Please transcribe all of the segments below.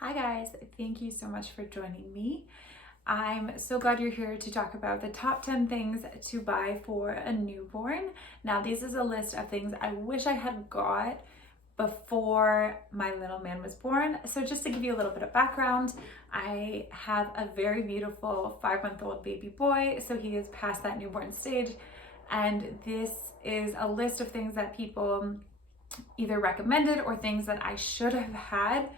Hi guys, thank you so much for joining me. I'm so glad you're here to talk about the top 10 things to buy for a newborn. Now, this is a list of things I wish I had got before my little man was born. So just to give you a little bit of background, I have a very beautiful 5-month-old baby boy. So he is past that newborn stage. And this is a list of things that people either recommended or things that I should have had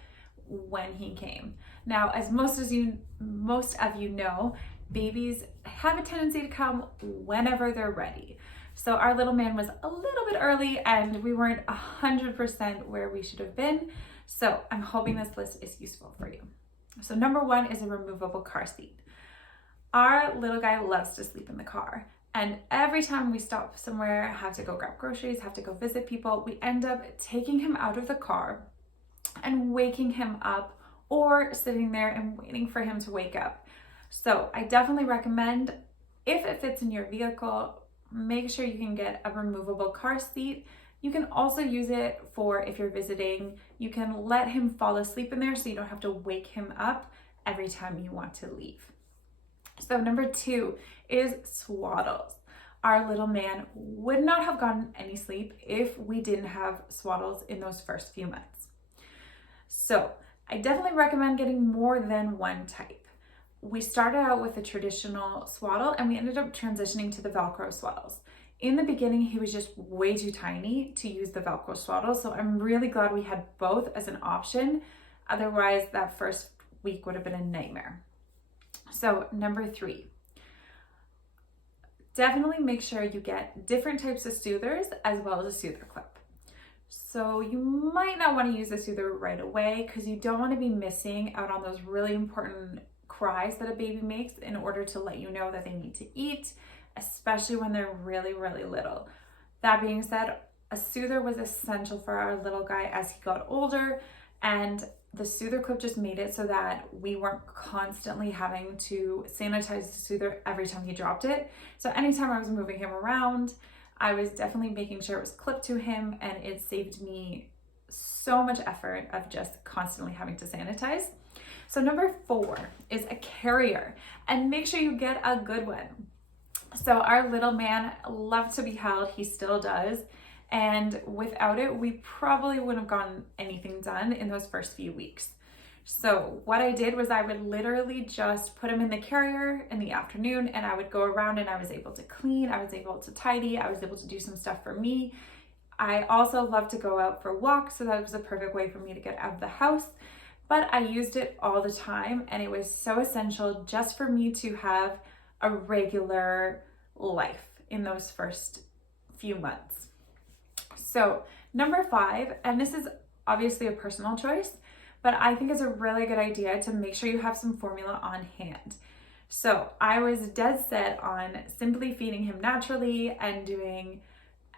when he came. Now, as most of you know, babies have a tendency to come whenever they're ready. So our little man was a little bit early and we weren't 100% where we should have been. So I'm hoping this list is useful for you. So number one is a removable car seat. Our little guy loves to sleep in the car. And every time we stop somewhere, have to go grab groceries, have to go visit people, we end up taking him out of the car and waking him up or sitting there and waiting for him to wake up. So I definitely recommend, if it fits in your vehicle, make sure you can get a removable car seat. You can also use it for if you're visiting. You can let him fall asleep in there so you don't have to wake him up every time you want to leave. So number two is swaddles. Our little man would not have gotten any sleep if we didn't have swaddles in those first few months. So I definitely recommend getting more than one type. We started out with a traditional swaddle and we ended up transitioning to the Velcro swaddles. In the beginning, he was just way too tiny to use the Velcro swaddle. So I'm really glad we had both as an option. Otherwise, that first week would have been a nightmare. So number three, definitely make sure you get different types of soothers as well as a soother clip. So you might not want to use the soother right away because you don't want to be missing out on those really important cries that a baby makes in order to let you know that they need to eat, especially when they're really, really little. That being said, a soother was essential for our little guy as he got older, and the soother clip just made it so that we weren't constantly having to sanitize the soother every time he dropped it. So anytime I was moving him around, I was definitely making sure it was clipped to him, and it saved me so much effort of just constantly having to sanitize. So number four is a carrier, and make sure you get a good one. So our little man loved to be held, he still does. And without it, we probably wouldn't have gotten anything done in those first few weeks. So what I did was I would literally just put him in the carrier in the afternoon and I would go around and I was able to clean, I was able to tidy, I was able to do some stuff for me. I also love to go out for walks, so that was a perfect way for me to get out of the house. But I used it all the time and it was so essential just for me to have a regular life in those first few months. So number five, and this is obviously a personal choice, but I think it's a really good idea to make sure you have some formula on hand. So I was dead set on simply feeding him naturally and doing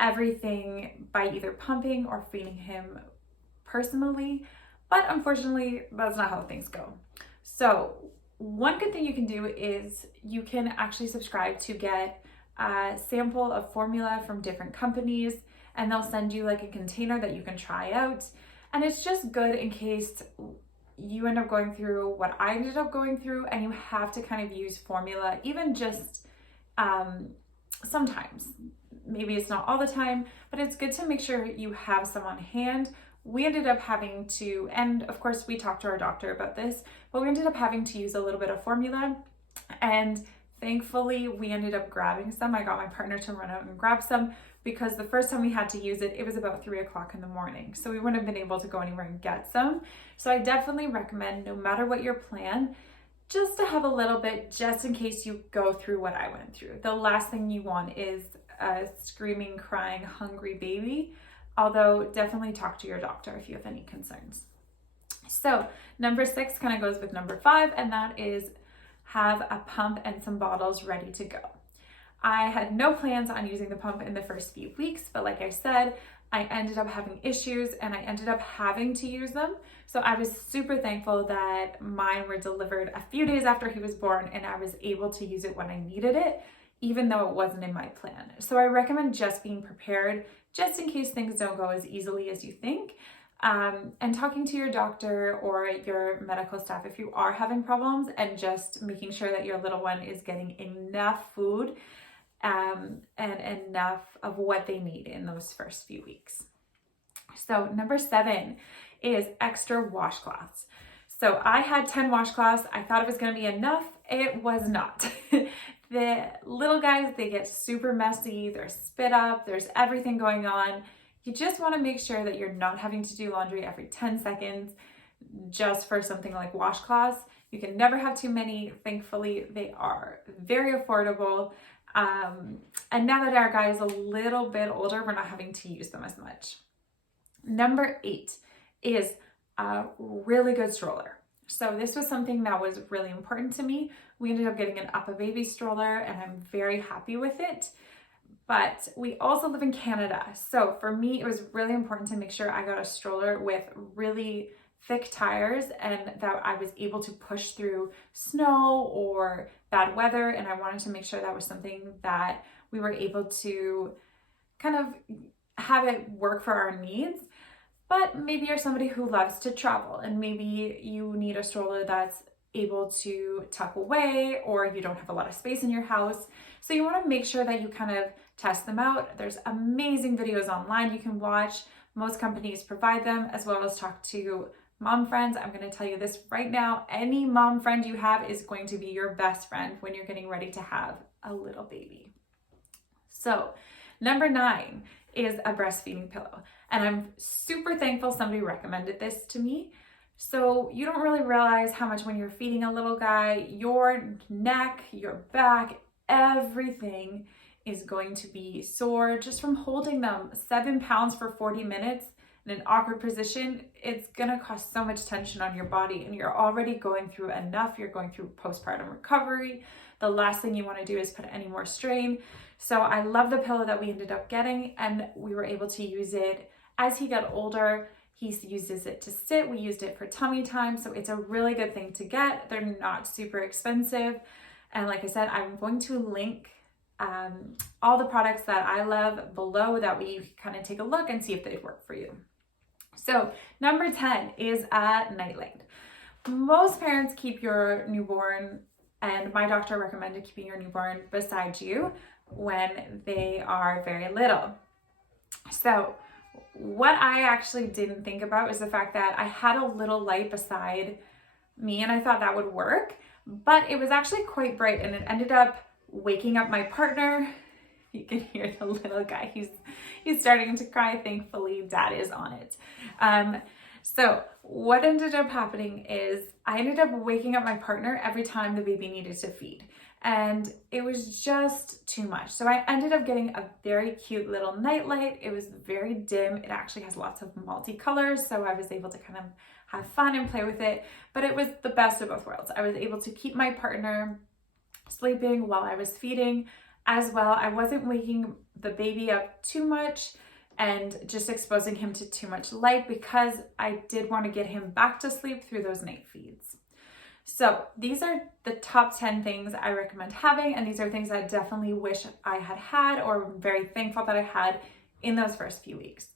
everything by either pumping or feeding him personally, but unfortunately, that's not how things go. So one good thing you can do is you can actually subscribe to get a sample of formula from different companies, and they'll send you like a container that you can try out. And it's just good in case you end up going through what I ended up going through and you have to kind of use formula, even just sometimes. Maybe it's not all the time, but it's good to make sure you have some on hand. We ended up having to, and of course we talked to our doctor about this, but we ended up having to use a little bit of formula, and thankfully we ended up grabbing some. I got my partner to run out and grab some because the first time we had to use it, it was about 3 o'clock in the morning. So we wouldn't have been able to go anywhere and get some. So I definitely recommend, no matter what your plan, just to have a little bit just in case you go through what I went through. The last thing you want is a screaming, crying, hungry baby. Although definitely talk to your doctor if you have any concerns. So number six kind of goes with number five, and that is have a pump and some bottles ready to go. I had no plans on using the pump in the first few weeks, but like I said, I ended up having issues and I ended up having to use them. So I was super thankful that mine were delivered a few days after he was born and I was able to use it when I needed it, even though it wasn't in my plan. So I recommend just being prepared just in case things don't go as easily as you think. and talking to your doctor or your medical staff if you are having problems, and just making sure that your little one is getting enough food and enough of what they need in those first few weeks. So number 7 is extra washcloths. So I had 10 washcloths. I thought it was going to be enough. It was not. The little guys, they get super messy. They're spit up. There's everything going on. You just want to make sure that you're not having to do laundry every 10 seconds just for something like washcloths. You can never have too many. Thankfully, they are very affordable. And now that our guy is a little bit older, we're not having to use them as much. Number 8 is a really good stroller. So this was something that was really important to me. We ended up getting an UPPAbaby stroller, and I'm very happy with it. But we also live in Canada. So for me, it was really important to make sure I got a stroller with really thick tires and that I was able to push through snow or bad weather. And I wanted to make sure that was something that we were able to kind of have it work for our needs. But maybe you're somebody who loves to travel, and maybe you need a stroller that's able to tuck away, or you don't have a lot of space in your house. So you want to make sure that you kind of test them out. There's amazing videos online you can watch. Most companies provide them, as well as talk to mom friends. I'm going to tell you this right now. Any mom friend you have is going to be your best friend when you're getting ready to have a little baby. So number 9 is a breastfeeding pillow. And I'm super thankful somebody recommended this to me. So you don't really realize how much when you're feeding a little guy, your neck, your back, everything is going to be sore just from holding them. 7 pounds for 40 minutes in an awkward position, it's gonna cause so much tension on your body, and you're already going through enough. You're going through postpartum recovery. The last thing you want to do is put any more strain. So I love the pillow that we ended up getting, and we were able to use it as he got older. He uses it to sit. We used it for tummy time. So it's a really good thing to get. They're not super expensive. And like I said, I'm going to link all the products that I love below, that way you kind of take a look and see if they'd work for you. So number 10 is a nightlight. Most parents keep your newborn, and my doctor recommended keeping your newborn beside you when they are very little. So what I actually didn't think about is the fact that I had a little light beside me, and I thought that would work, but it was actually quite bright, and it ended up waking up my partner. You can hear the little guy. He's starting to cry. Thankfully, Dad is on it. So what ended up happening is I ended up waking up my partner every time the baby needed to feed. And it was just too much. So I ended up getting a very cute little nightlight. It was very dim. It actually has lots of multicolors, so I was able to kind of have fun and play with it. But it was the best of both worlds. I was able to keep my partner sleeping while I was feeding as well. I wasn't waking the baby up too much and just exposing him to too much light, because I did want to get him back to sleep through those night feeds. So these are the top 10 things I recommend having, and these are things I definitely wish I had had, or I'm very thankful that I had in those first few weeks.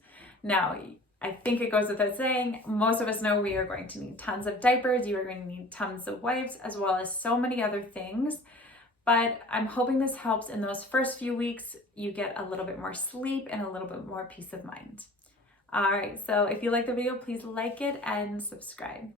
Now, I think it goes without saying, most of us know we are going to need tons of diapers, you are going to need tons of wipes, as well as so many other things. But I'm hoping this helps in those first few weeks. You get a little bit more sleep and a little bit more peace of mind. All right, so if you like the video, please like it and subscribe.